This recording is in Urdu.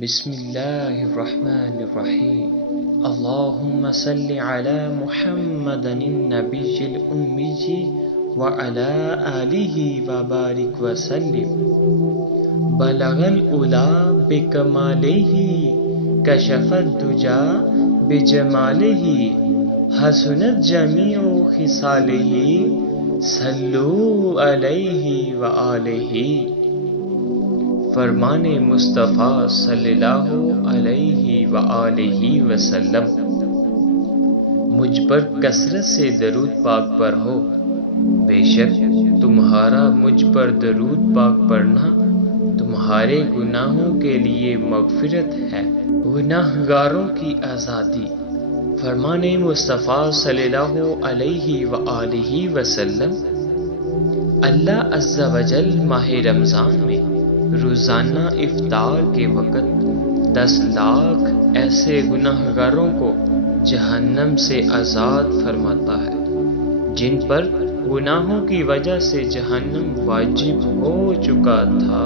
بسم اللہ الرحمن الرحیم اللہم صل علی محمد النبی الأمی وعلی آلہ وبارک وسلم بلغ العلا بکمالہ کشف الدجا بجمالہ حسنت جمیع خصالہ صلو علیہ وآلہ۔ فرمان مصطفیٰ صلی اللہ علیہ وآلہ وسلم، مجھ پر کثرت سے درود پاک پر ہو، بے شک تمہارا مجھ پر درود پاک پڑھنا تمہارے گناہوں کے لیے مغفرت ہے، گناہ گاروں کی آزادی۔ فرمان مصطفیٰ صلی اللہ علیہ وآلہ وسلم، اللہ عز و جل ماہ رمضان میں روزانہ افطار کے وقت 10 لاکھ ایسے گناہ گاروں کو جہنم سے آزاد فرماتا ہے جن پر گناہوں کی وجہ سے جہنم واجب ہو چکا تھا۔